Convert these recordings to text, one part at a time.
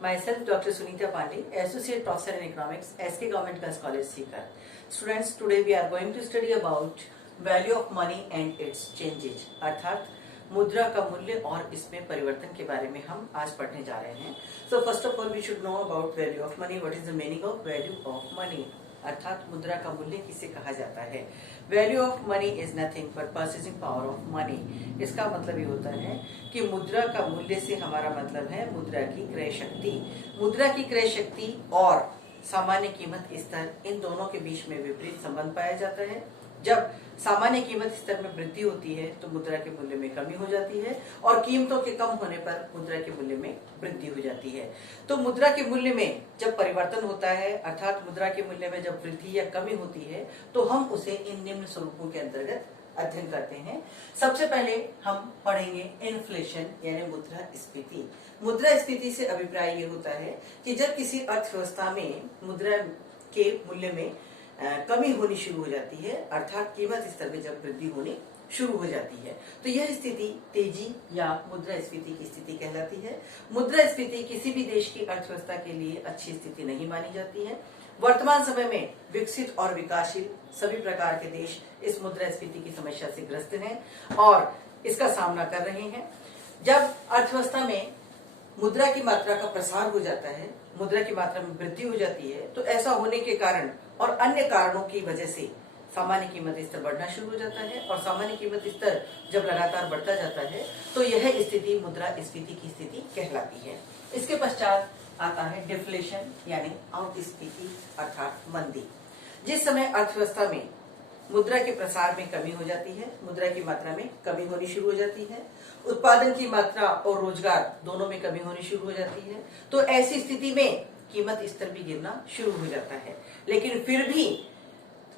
Myself, Dr. Sunita Pandey, Associate Professor in Economics, SK Government Girls College, Sikar. Students, today we are going to study about value of money and its changes, अर्थात मुद्रा का मूल्य और इसमें परिवर्तन के बारे में हम आज पढ़ने जा रहे हैं. So first of all, we should know about value of money. What is the meaning of value of money? अर्थात मुद्रा का मूल्य किसे कहा जाता है. Value of money is nothing but purchasing power of money. इसका मतलब ये होता है कि मुद्रा का मूल्य से हमारा मतलब है मुद्रा की क्रय शक्ति. मुद्रा की क्रय शक्ति और सामान्य कीमत स्तर, इन दोनों के बीच में विपरीत संबंध पाया जाता है. जब सामान्य कीमत स्तर में वृद्धि होती है तो मुद्रा के मूल्य में कमी हो जाती है और कीमतों के कम होने पर मुद्रा के मूल्य में वृद्धि हो जाती है. तो मुद्रा के मूल्य में जब परिवर्तन होता है, अर्थात मुद्रा के मूल्य में जब वृद्धि या कमी होती है, तो हम उसे इन निम्न स्वरूपों के अंतर्गत अध्ययन करते हैं. सबसे पहले हम पढ़ेंगे इन्फ्लेशन यानी मुद्रास्फीति. मुद्रास्फीति से अभिप्राय ये होता है कि जब किसी अर्थव्यवस्था में मुद्रा के मूल्य में कमी होनी शुरू हो जाती है, अर्थात कीमत स्तर में जब वृद्धि होनी शुरू हो जाती है, तो यह स्थिति तेजी या मुद्रास्फीति की स्थिति कहलाती है. मुद्रास्फीति किसी भी देश की अर्थव्यवस्था के लिए अच्छी स्थिति नहीं मानी जाती है. वर्तमान समय में विकसित और विकासशील सभी प्रकार के देश इस मुद्रास्फीति की समस्या से ग्रस्त हैं और इसका सामना कर रहे हैं. जब अर्थव्यवस्था में मुद्रा की मात्रा का प्रसार हो जाता है, मुद्रा की मात्रा में वृद्धि हो जाती है, तो ऐसा होने के कारण और अन्य कारणों की वजह से सामान्य कीमत स्तर बढ़ना शुरू हो जाता है और सामान्य कीमत स्तर जब लगातार बढ़ता जाता है तो यह स्थिति मुद्रास्फीति की स्थिति कहलाती है. इसके पश्चात आता है डिफ्लेशन यानी अपस्फीति अर्थात मंदी. जिस समय अर्थव्यवस्था में मुद्रा के प्रसार में कमी हो जाती है, मुद्रा की मात्रा में कमी होनी शुरू हो जाती है, उत्पादन की मात्रा और रोजगार दोनों में कमी होनी शुरू हो जाती है, तो ऐसी स्थिति में कीमत स्तर भी गिरना शुरू हो जाता है. लेकिन फिर भी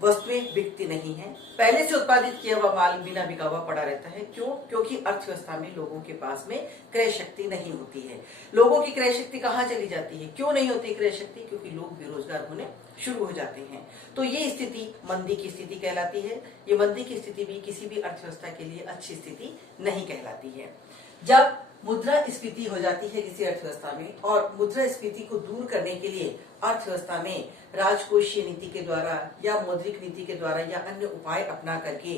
वस्तुएं बिकती नहीं है. पहले से उत्पादित किया हुआ माल बिना बिका हुआ पड़ा रहता है. क्यों? क्योंकि अर्थव्यवस्था में लोगों के पास में क्रय शक्ति नहीं होती है. लोगों की क्रय शक्ति कहाँ चली जाती है? क्यों नहीं होती क्रय शक्ति? क्योंकि लोग बेरोजगार होने शुरू हो जाते हैं. तो ये स्थिति मंदी की स्थिति कहलाती है. ये मंदी की स्थिति भी किसी भी अर्थव्यवस्था के लिए अच्छी स्थिति नहीं कहलाती है. जब मुद्रास्फीति हो जाती है किसी अर्थव्यवस्था में और मुद्रास्फीति को दूर करने के लिए अर्थव्यवस्था में राजकोषीय नीति के द्वारा या मौद्रिक नीति के द्वारा या अन्य उपाय अपना करके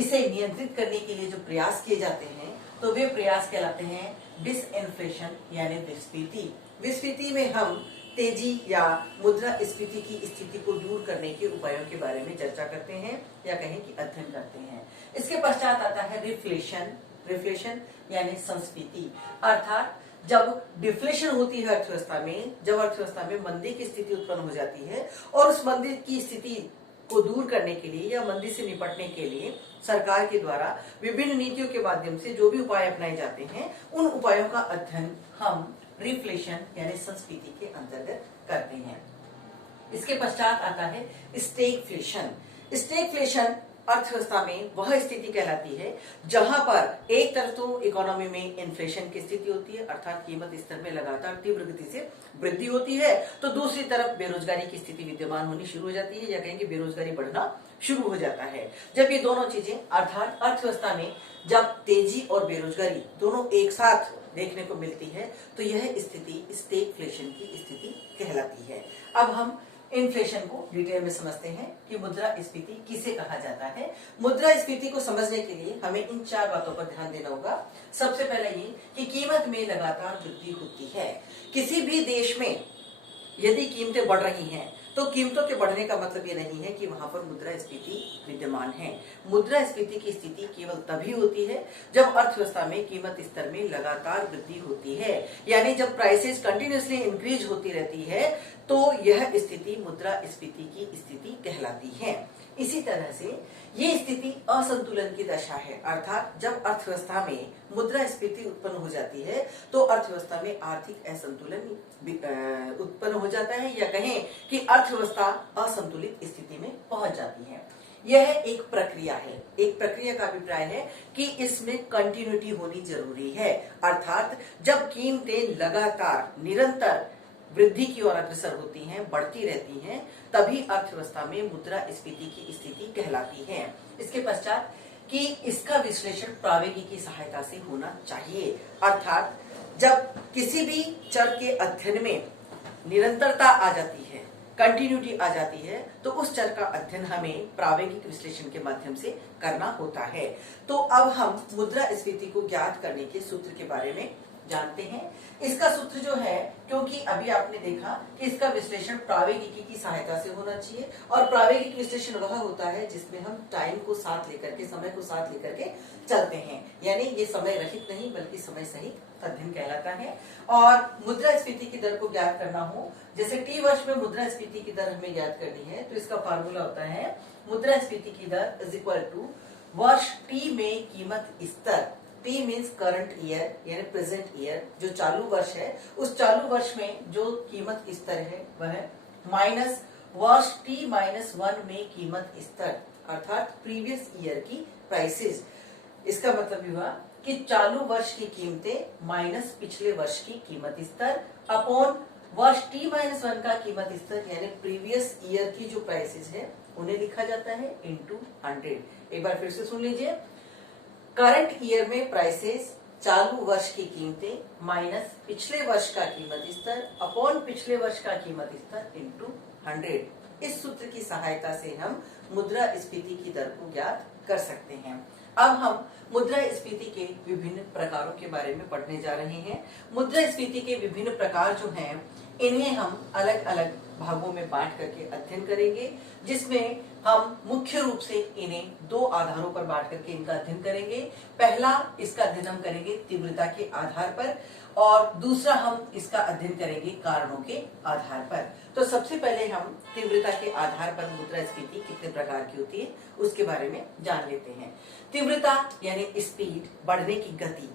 इसे नियंत्रित करने के लिए जो प्रयास किए जाते हैं, तो वे प्रयास कहलाते हैं डिसइन्फ्लेशन यानी विस्फीति. विस्फीति में हम तेजी या मुद्रास्फीति की स्थिति को दूर करने के उपायों के बारे में चर्चा करते हैं या कहें कि अध्ययन करते हैं. इसके पश्चात आता है रिफ्लेशन. रिफ्लेशन यानी संस्फीति, अर्थात जब डिफ्लेशन होती है अर्थव्यवस्था में, जब अर्थव्यवस्था में मंदी की स्थिति उत्पन्न हो जाती है और उस मंदी की स्थिति को दूर करने के लिए या मंदी से निपटने के लिए सरकार के द्वारा विभिन्न नीतियों के माध्यम से जो भी उपाय अपनाए जाते हैं, उन उपायों का अध्ययन हम रिफ्लेशन यानी संस्फीति के अंतर्गत करते हैं. इसके पश्चात आता है स्टैगफ्लेशन. स्टैगफ्लेशन अर्थव्यवस्था में वह स्थिति कहलाती है जहां पर एक तरफ तो इकोनॉमी में इन्फ्लेशन की स्थिति होती है, अर्थात कीमत स्तर में लगातार तीव्र गति से वृद्धि होती है, तो दूसरी तरफ बेरोजगारी की स्थिति विद्यमान होनी शुरू हो जाती है या कहेंगे बेरोजगारी बढ़ना शुरू हो जाता है. जब ये दोनों चीजें अर्थात अर्थव्यवस्था में जब तेजी और बेरोजगारी दोनों एक साथ देखने को मिलती है, तो यह स्थिति स्टैगफ्लेशन की स्थिति कहलाती है. अब हम इन्फ्लेशन को डिटेल में समझते हैं कि मुद्रास्फीति किसे कहा जाता है. मुद्रास्फीति को समझने के लिए हमें इन 4 बातों पर ध्यान देना होगा. सबसे पहले ये कि कीमत में लगातार वृद्धि होती है. किसी भी देश में यदि कीमतें बढ़ रही हैं तो कीमतों के बढ़ने का मतलब ये नहीं है कि वहां पर मुद्रास्फीति विद्यमान है. मुद्रास्फीति की स्थिति केवल तभी होती है जब अर्थव्यवस्था में कीमत स्तर में लगातार वृद्धि होती है, यानी जब प्राइसेस कंटिन्यूअसली इंक्रीज होती रहती है, तो यह स्थिति मुद्रास्फीति की स्थिति कहलाती है. इसी तरह से ये स्थिति असंतुलन की दशा है, अर्थात जब अर्थव्यवस्था में मुद्रास्फीति उत्पन्न हो जाती है तो अर्थव्यवस्था में आर्थिक असंतुलन उत्पन्न हो जाता है या कहें कि अर्थव्यवस्था असंतुलित स्थिति में पहुंच जाती है. यह एक प्रक्रिया है. एक प्रक्रिया का अभिप्राय है कि इसमें कंटिन्यूटी होनी जरूरी है, अर्थात जब कीमतें लगातार निरंतर वृद्धि की ओर अग्रसर होती हैं, बढ़ती रहती हैं, तभी अर्थव्यवस्था में मुद्रास्फीति की स्थिति कहलाती है. इसके पश्चात कि इसका विश्लेषण प्रावेगी की सहायता से होना चाहिए, अर्थात जब किसी भी चर के अध्ययन में निरंतरता आ जाती है, कंटिन्यूटी आ जाती है, तो उस चर का अध्ययन हमें प्रायोगिक विश्लेषण के माध्यम से करना होता है। तो अब हम मुद्रास्फीति को ज्ञात करने के सूत्र के बारे में जानते हैं। इसका सूत्र जो है, क्योंकि अभी आपने देखा कि इसका विश्लेषण प्रायोगिकी की सहायता से होना चाहिए, और प्रायोगिक विश्लेषण वह होता है जिसमें हम टाइम को साथ लेकर के, समय को साथ लेकर के चलते हैं, यानी ये समय रहित नहीं बल्कि समय सहित अध्ययन कहलाता है। और मुद्रास्फीति की दर को ज्ञात करना हो, जैसे टी वर्ष में मुद्रास्फीति की दर हमें ज्ञात करनी है, तो इसका फार्मूला होता है मुद्रास्फीति की दर इज इक्वल टू वर्ष टी में कीमत स्तर, T मीन्स करंट ईयर यानी प्रेजेंट ईयर, जो चालू वर्ष है, उस चालू वर्ष में जो कीमत स्तर है वह माइनस वर्ष T-1 में कीमत स्तर, अर्थात प्रीवियस ईयर की प्राइसेस। इसका मतलब हुआ कि चालू वर्ष की कीमतें माइनस पिछले वर्ष की कीमत स्तर अपॉन वर्ष T-1 का कीमत स्तर, यानी प्रीवियस ईयर की जो प्राइसेस है उन्हें लिखा जाता है इंटू 100। एक बार फिर से सुन लीजिए, करंट ईयर में प्राइसेस चालू वर्ष की कीमतें माइनस पिछले वर्ष का कीमत स्तर अपॉन पिछले वर्ष का कीमत स्तर इंटू 100। इस सूत्र की सहायता से हम मुद्रास्फीति की दर को ज्ञात कर सकते हैं। अब हम मुद्रास्फीति के विभिन्न प्रकारों के बारे में पढ़ने जा रहे हैं। मुद्रास्फीति के विभिन्न प्रकार जो हैं, इन्हें हम अलग अलग भागों में बांट करके अध्ययन करेंगे, जिसमें हम मुख्य रूप से इन्हें दो आधारों पर बांट करके इनका अध्ययन करेंगे। पहला इसका अध्ययन हम करेंगे तीव्रता के आधार पर, और दूसरा हम इसका अध्ययन करेंगे कारणों के आधार पर। तो सबसे पहले हम तीव्रता के आधार पर मुद्रास्फीति कितने प्रकार की होती है उसके बारे में जान लेते हैं। तीव्रता यानी स्पीड, बढ़ने की गति।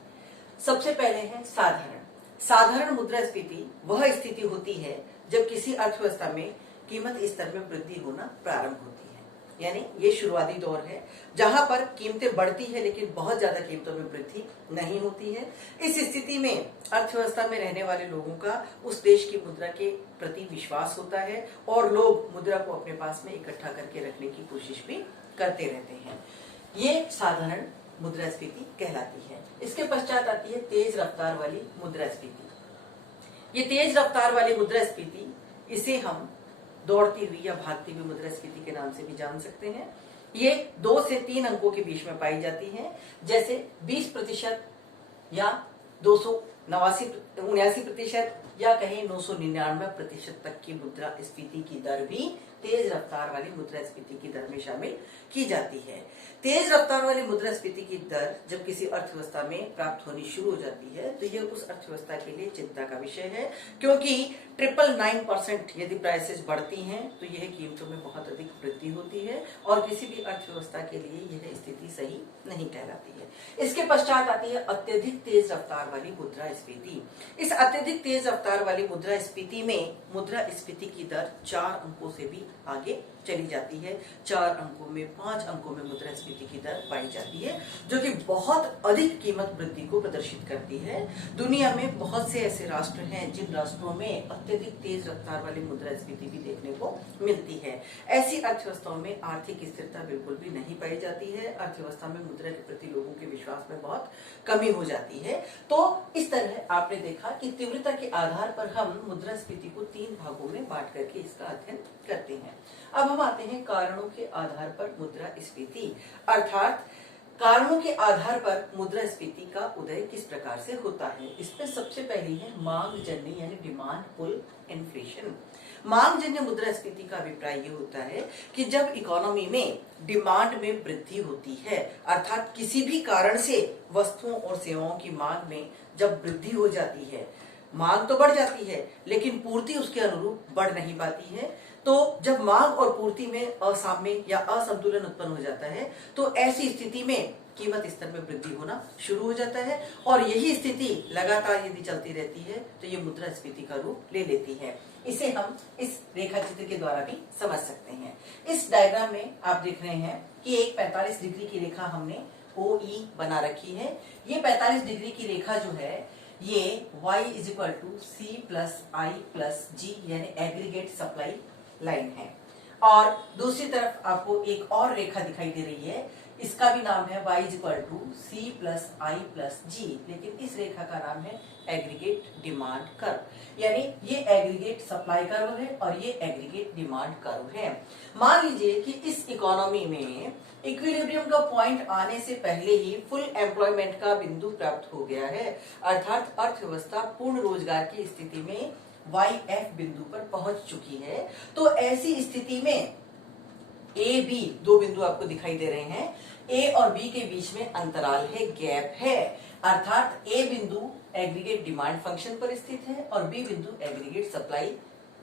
सबसे पहले है साधारण। साधारण मुद्रास्फीति वह स्थिति होती है जब किसी अर्थव्यवस्था में कीमत स्तर में वृद्धि होना प्रारंभ होती है, यानी ये शुरुआती दौर है जहां पर कीमतें बढ़ती है लेकिन बहुत ज्यादा कीमतों में वृद्धि नहीं होती है। इस स्थिति में अर्थव्यवस्था में रहने वाले लोगों का उस देश की मुद्रा के प्रति विश्वास होता है और लोग मुद्रा को अपने पास में इकट्ठा करके रखने की कोशिश भी करते रहते हैं। ये साधारण मुद्रास्फीति कहलाती है। इसके पश्चात आती है तेज रफ्तार वाली मुद्रास्फीति। ये तेज रफ्तार वाली मुद्रास्फीति, इसे हम दौड़ती हुई या भागती हुई मुद्रास्फीति के नाम से भी जान सकते हैं। ये 2 से 3 अंकों के बीच में पाई जाती है, जैसे 20% या 279% या कहीं 999% तक की मुद्रास्फीति की दर भी तेज रफ्तार वाली मुद्रास्फीति की दर में शामिल की जाती है। तेज रफ्तार वाली मुद्रास्फीति की दर जब किसी अर्थव्यवस्था में प्राप्त होनी शुरू हो जाती है तो यह उस अर्थव्यवस्था के लिए चिंता का विषय है, क्योंकि 999% यदि प्राइसेस बढ़ती हैं तो यह कीमतों में बहुत अधिक वृद्धि होती है और किसी भी अर्थव्यवस्था के लिए यह स्थिति सही नहीं कहलाती है। इसके पश्चात आती है अत्यधिक तेज रफ्तार वाली मुद्रास्फीति। इस अत्यधिक तेज रफ्तार वाली मुद्रास्फीति में मुद्रास्फीति की दर 4 अंकों से भी आगे चली जाती है। 4 अंकों में, 5 अंकों में मुद्रास्फीति की दर पाई जाती है, जो कि बहुत अधिक कीमत वृद्धि को प्रदर्शित करती है। दुनिया में बहुत से ऐसे राष्ट्र हैं जिन राष्ट्रों में अत्यधिक तेज रफ्तार वाली मुद्रास्फीति भी देखने को मिलती है। ऐसी अर्थव्यवस्थाओं में आर्थिक स्थिरता बिल्कुल भी नहीं पाई जाती है। अर्थव्यवस्था में मुद्रा के प्रति लोगों के विश्वास में बहुत कमी हो जाती है। तो इस तरह आपने देखा कि तीव्रता के आधार पर हम मुद्रास्फीति को 3 भागों में बांट करके इसका अध्ययन करते हैं। अब हम आते हैं कारणों के आधार पर मुद्रास्फीति, अर्थात कारणों के आधार पर मुद्रास्फीति का उदय किस प्रकार से होता है। इसमें सबसे पहली है मांग जन्य यानी डिमांड पुल इन्फ्लेशन। मांग जन्य मुद्रास्फीति का अभिप्राय ये होता है कि जब इकोनॉमी में डिमांड में वृद्धि होती है, अर्थात किसी भी कारण से वस्तुओं और सेवाओं की मांग में जब वृद्धि हो जाती है, मांग तो बढ़ जाती है लेकिन पूर्ति उसके अनुरूप बढ़ नहीं पाती है। तो जब मांग और पूर्ति में असाम्य या असंतुलन उत्पन्न हो जाता है तो ऐसी स्थिति में कीमत स्तर में वृद्धि होना शुरू हो जाता है, और यही स्थिति लगातार यदि चलती रहती है तो ये मुद्रास्फीति का रूप ले लेती है। इसे हम इस रेखा चित्र के द्वारा भी समझ सकते हैं। इस डायग्राम में आप देख रहे हैं कि एक 45 डिग्री की रेखा हमने OE बना रखी है। ये 45 डिग्री की रेखा जो है ये y = C+I+G यानी एग्रीगेट सप्लाई लाइन है, और दूसरी तरफ आपको एक और रेखा दिखाई दे रही है। इसका भी नाम है y equal to C plus I plus G, लेकिन इस रेखा का नाम है एग्रीगेट डिमांड कर्व, यानी ये एग्रीगेट सप्लाई कर्व है और ये एग्रीगेट डिमांड कर्व है। मान लीजिए कि इस इकोनॉमी में इक्विलिब्रियम का पॉइंट आने से पहले ही फुल एम्प्लॉयमेंट का बिंदु प्राप्त हो गया है, अर्थात अर्थव्यवस्था पूर्ण रोजगार की स्थिति में YF बिंदु पर पहुंच चुकी है। तो ऐसी स्थिति में ए बी दो बिंदु आपको दिखाई दे रहे हैं, ए और बी के बीच में अंतराल है, गैप है, अर्थात ए बिंदु एग्रीगेट डिमांड फंक्शन पर स्थित है और बी बिंदु एग्रीगेट सप्लाई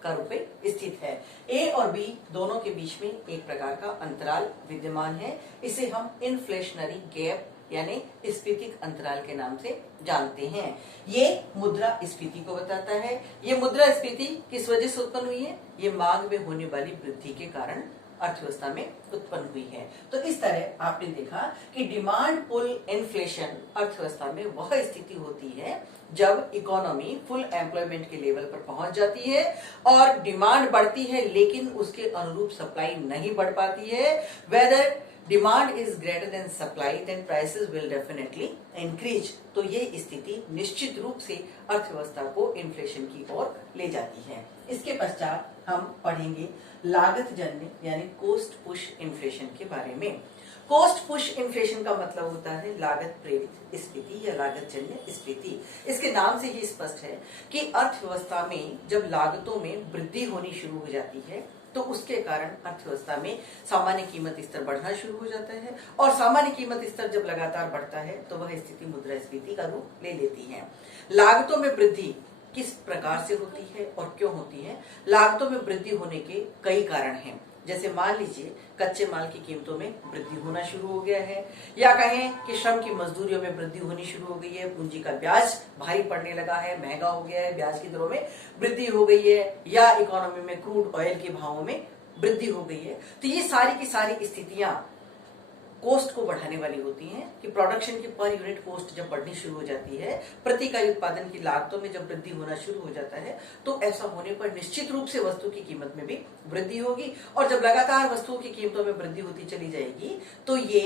कर्व पे स्थित है। ए और बी दोनों के बीच में एक प्रकार का अंतराल विद्यमान है, इसे हम इन्फ्लेशनरी गैप यानी स्फीतिक अंतराल के नाम से जानते हैं। ये मुद्रा स्फीति को बताता है। ये मुद्रा स्फीति किस वजह से उत्पन्न हुई है? ये मांग में होने वाली वृद्धि के कारण अर्थव्यवस्था में उत्पन्न हुई है। तो इस तरह आपने देखा कि डिमांड पुल इन्फ्लेशन अर्थव्यवस्था में वह स्थिति होती है जब इकोनॉमी फुल एम्प्लॉयमेंट के लेवल पर पहुंच जाती है और डिमांड बढ़ती है लेकिन उसके अनुरूप सप्लाई नहीं बढ़ पाती है। Whether demand is greater than supply then prices will definitely increase. तो ये स्थिति निश्चित रूप से अर्थव्यवस्था को इन्फ्लेशन की ओर ले जाती है। इसके पश्चात हम पढ़ेंगे लागत जन्य यानी कॉस्ट पुश इन्फ्लेशन के बारे में। कॉस्ट पुश इन्फ्लेशन का मतलब होता है लागत प्रेरित स्फीति या लागत जन्य स्फीति। इसके नाम से ही स्पष्ट है कि अर्थव्यवस्था में जब लागतों में वृद्धि होनी शुरू हो जाती है तो उसके कारण अर्थव्यवस्था में सामान्य कीमत स्तर बढ़ना शुरू हो जाता है और सामान्य कीमत स्तर जब लगातार बढ़ता है तो वह स्थिति मुद्रास्फीति का रूप ले लेती है। लागतों में वृद्धि किस प्रकार से होती है और क्यों होती है? लागतों में वृद्धि होने के कई कारण हैं। जैसे मान लीजिए कच्चे माल की कीमतों में वृद्धि होना शुरू हो गया है, या कहें कि श्रम की मजदूरियों में वृद्धि होनी शुरू हो गई है, पूंजी का ब्याज भारी पड़ने लगा है, महंगा हो गया है, ब्याज की दरों में वृद्धि हो गई है, या इकोनॉमी में क्रूड ऑयल के भावों में वृद्धि हो गई है। तो ये सारी की सारी स्थितियां कॉस्ट को बढ़ाने वाली होती हैं कि प्रोडक्शन की पर यूनिट कॉस्ट जब बढ़नी शुरू हो जाती है, प्रति इकाई उत्पादन की लागतों में जब वृद्धि होना शुरू हो जाता है, तो ऐसा होने पर निश्चित रूप से वस्तु की कीमत में भी वृद्धि होगी और जब लगातार वस्तुओं की कीमतों में वृद्धि होती चली जाएगी तो ये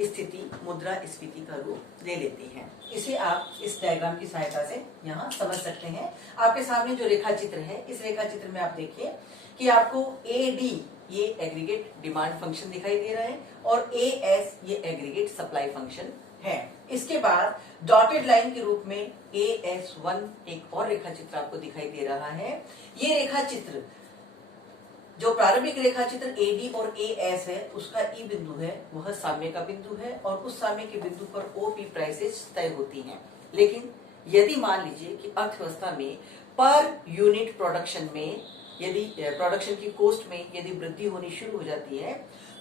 स्थिति मुद्रा स्फीति का रूप ले लेती है। इसे आप इस डायग्राम की सहायता से यहाँ समझ सकते हैं। आपके सामने जो रेखा चित्र है, इस रेखा चित्र में आप देखिए कि आपको AD ये एग्रीगेट डिमांड फंक्शन दिखाई दे रहा है और AS ये एग्रीगेट सप्लाई फंक्शन है। इसके बाद डॉटेड लाइन के रूप में AS1 एक और रेखा चित्र आपको दिखाई दे रहा है। ये रेखा चित्र जो प्रारंभिक रेखा चित्र AD और AS है उसका E बिंदु है, वह साम्य का बिंदु है और उस साम्य के बिंदु पर OP प्राइसेस तय होती हैं। लेकिन यदि मान लीजिए कि अर्थव्यवस्था में पर यूनिट प्रोडक्शन में यदि प्रोडक्शन की कॉस्ट में यदि वृद्धि होनी शुरू हो जाती है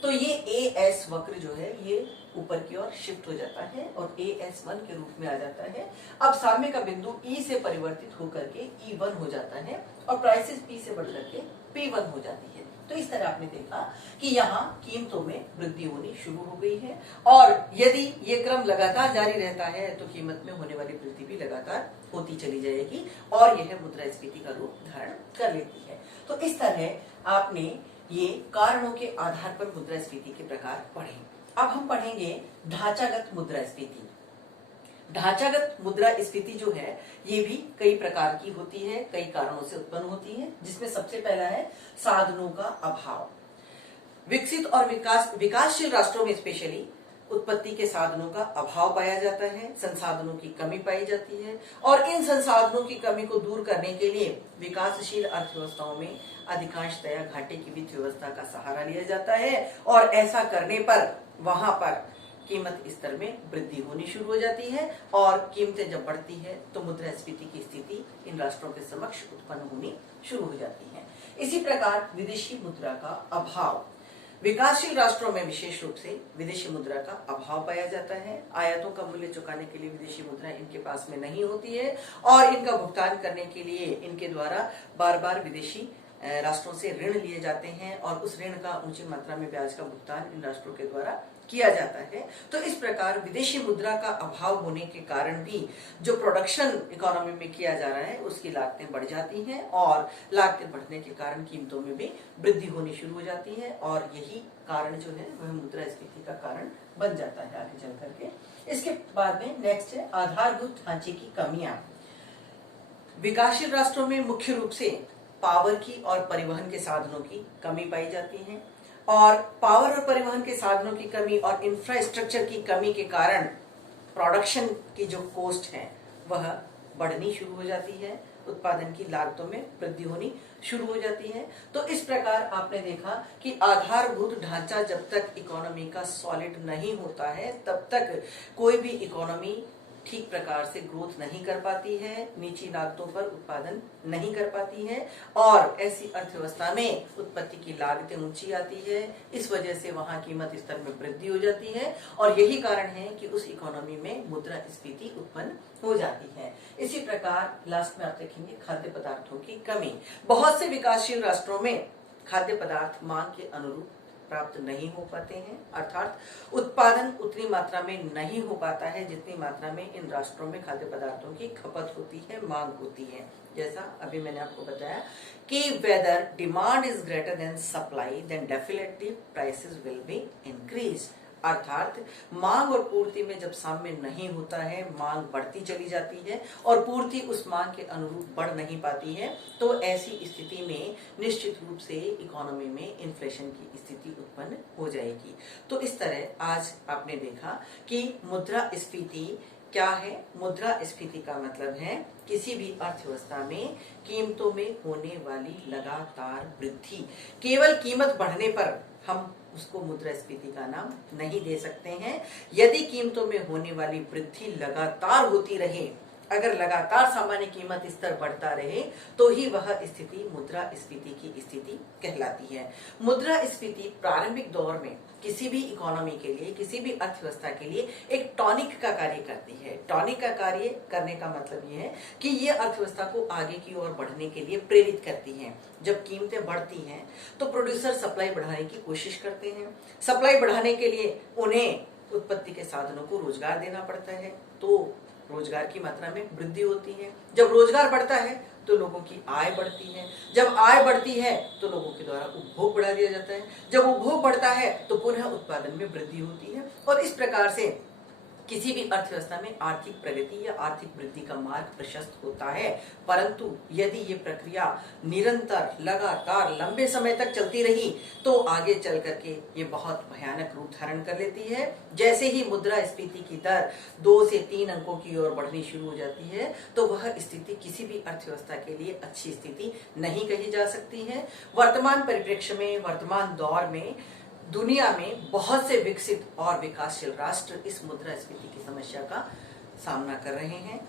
तो ये AS वक्र जो है ये ऊपर की ओर शिफ्ट हो जाता है और AS1 के रूप में आ जाता है। अब साम्य का बिंदु E से परिवर्तित होकर के E1 हो जाता है और प्राइसेस P से बढ़कर के P1 हो जाती है। तो इस तरह आपने देखा कि यहाँ कीमतों में वृद्धि होनी शुरू हो गई है और यदि ये क्रम लगातार जारी रहता है तो कीमत में होने वाली वृद्धि भी लगातार होती चली जाएगी और यह मुद्रास्फीति का रूप धारण कर लेती है। तो इस तरह आपने ये कारणों के आधार पर मुद्रास्फीति के प्रकार पढ़े। अब हम पढ़ेंगे ढांचागत मुद्रास्फीति। ढांचागत मुद्रास्फीति जो है ये भी कई प्रकार की होती है, कई कारणों से उत्पन्न होती है, जिसमें सबसे पहला है साधनों का अभाव। विकसित और विकासशील राष्ट्रों में स्पेशली उत्पत्ति के साधनों का अभाव पाया जाता है, संसाधनों की कमी पाई जाती है और इन संसाधनों की कमी को दूर करने के लिए विकासशील अर्थव्यवस्थाओं में अधिकांशतया घाटे की वित्त व्यवस्था का सहारा लिया जाता है और ऐसा करने पर वहां पर कीमत स्तर में वृद्धि होनी शुरू हो जाती है और कीमतें जब बढ़ती है तो मुद्रास्फीति की स्थिति इन राष्ट्रों के समक्ष उत्पन्न होनी शुरू हो जाती है। इसी प्रकार विदेशी मुद्रा का अभाव, विकासशील राष्ट्रों में विशेष रूप से विदेशी मुद्रा का अभाव पाया जाता है। आयातों का मूल्य चुकाने के लिए विदेशी मुद्रा इनके पास में नहीं होती है और इनका भुगतान करने के लिए इनके द्वारा बार बार विदेशी राष्ट्रों से ऋण लिए जाते हैं और उस ऋण का ऊंची मात्रा में ब्याज का भुगतान इन राष्ट्रों के द्वारा किया जाता है। तो इस प्रकार विदेशी मुद्रा का अभाव होने के कारण भी जो प्रोडक्शन इकोनॉमी में किया जा रहा है उसकी लागतें बढ़ जाती हैं और लागतें बढ़ने के कारण कीमतों में भी वृद्धि होनी शुरू हो जाती है और यही कारण जो है वह मुद्रास्फीति का कारण बन जाता है आगे चल करके। इसके बाद में नेक्स्ट है आधारभूत ढांचे की कमियां। विकासशील राष्ट्रों में मुख्य रूप से पावर की और परिवहन के साधनों की कमी पाई जाती है, और पावर और परिवहन के साधनों की कमी और इंफ्रास्ट्रक्चर की कमी के कारण प्रोडक्शन की जो कॉस्ट है वह बढ़नी शुरू हो जाती है, उत्पादन की लागतों में वृद्धि होनी शुरू हो जाती है। तो इस प्रकार आपने देखा कि आधारभूत ढांचा जब तक इकोनॉमी का सॉलिड नहीं होता है तब तक कोई भी इकोनॉमी ठीक प्रकार से ग्रोथ नहीं कर पाती है, नीची लागतों पर उत्पादन नहीं कर पाती है, और ऐसी अर्थव्यवस्था में उत्पत्ति की लागतें ऊंची आती है। इस वजह से वहां कीमत स्तर में वृद्धि हो जाती है, और यही कारण है कि उस इकोनॉमी में मुद्रास्फीति उत्पन्न हो जाती है। इसी प्रकार लास्ट में आप देखेंगे खाद्य पदार्थों की कमी। बहुत से विकासशील राष्ट्रों में खाद्य पदार्थ मांग के अनुरूप प्राप्त नहीं हो पाते हैं, अर्थात उत्पादन उतनी मात्रा में नहीं हो पाता है जितनी मात्रा में इन राष्ट्रों में खाद्य पदार्थों की खपत होती है, मांग होती है। जैसा अभी मैंने आपको बताया कि whether demand is greater than supply then definitely prices will be increase, अर्थात मांग और पूर्ति में जब साम्य नहीं होता है, मांग बढ़ती चली जाती है और पूर्ति उस मांग के अनुरूप बढ़ नहीं पाती है, तो ऐसी स्थिति में निश्चित रूप से इकोनॉमी में इन्फ्लेशन की स्थिति उत्पन्न हो जाएगी। तो इस तरह आज आपने देखा कि मुद्रास्फीति क्या है। मुद्रास्फीति का मतलब है किसी भी अर्थव्यवस्था में कीमतों में होने वाली लगातार वृद्धि। केवल कीमत बढ़ने पर हम उसको मुद्रास्फीति का नाम नहीं दे सकते हैं। यदि कीमतों में होने वाली वृद्धि लगातार होती रहे, अगर लगातार सामान्य कीमत स्तर बढ़ता रहे, तो ही वह स्थिति मुद्रास्फीति की स्थिति कहलाती है। मुद्रास्फीति प्रारंभिक दौर में किसी भी इकोनॉमी के लिए, किसी भी अर्थव्यवस्था के लिए एक टॉनिक का कार्य करती है। टॉनिक का कार्य करने का मतलब ये है कि ये अर्थव्यवस्था को आगे की ओर बढ़ने के लिए प्रेरित करती है। जब कीमतें बढ़ती हैं तो प्रोड्यूसर सप्लाई बढ़ाने की कोशिश करते हैं। सप्लाई बढ़ाने के लिए उन्हें उत्पत्ति के साधनों को रोजगार देना पड़ता है, तो रोजगार की मात्रा में वृद्धि होती है। जब रोजगार बढ़ता है तो लोगों की आय बढ़ती है। जब आय बढ़ती है तो लोगों के द्वारा उपभोग बढ़ा दिया जाता है। जब उपभोग बढ़ता है तो पुनः उत्पादन में वृद्धि होती है, और इस प्रकार से किसी भी अर्थव्यवस्था में आर्थिक प्रगति या आर्थिक वृद्धि का मार्ग प्रशस्त होता है। परंतु यदि ये प्रक्रिया निरंतर लगातार लंबे समय तक चलती रही तो आगे चल करके ये बहुत भयानक रूप धारण कर लेती है। जैसे ही मुद्रास्फीति की दर 2 से 3 अंकों की ओर बढ़नी शुरू हो जाती है तो वह स्थिति किसी भी अर्थव्यवस्था के लिए अच्छी स्थिति नहीं कही जा सकती है। वर्तमान परिप्रेक्ष्य में, वर्तमान दौर में दुनिया में बहुत से विकसित और विकासशील राष्ट्र इस मुद्रास्फीति की समस्या का सामना कर रहे हैं।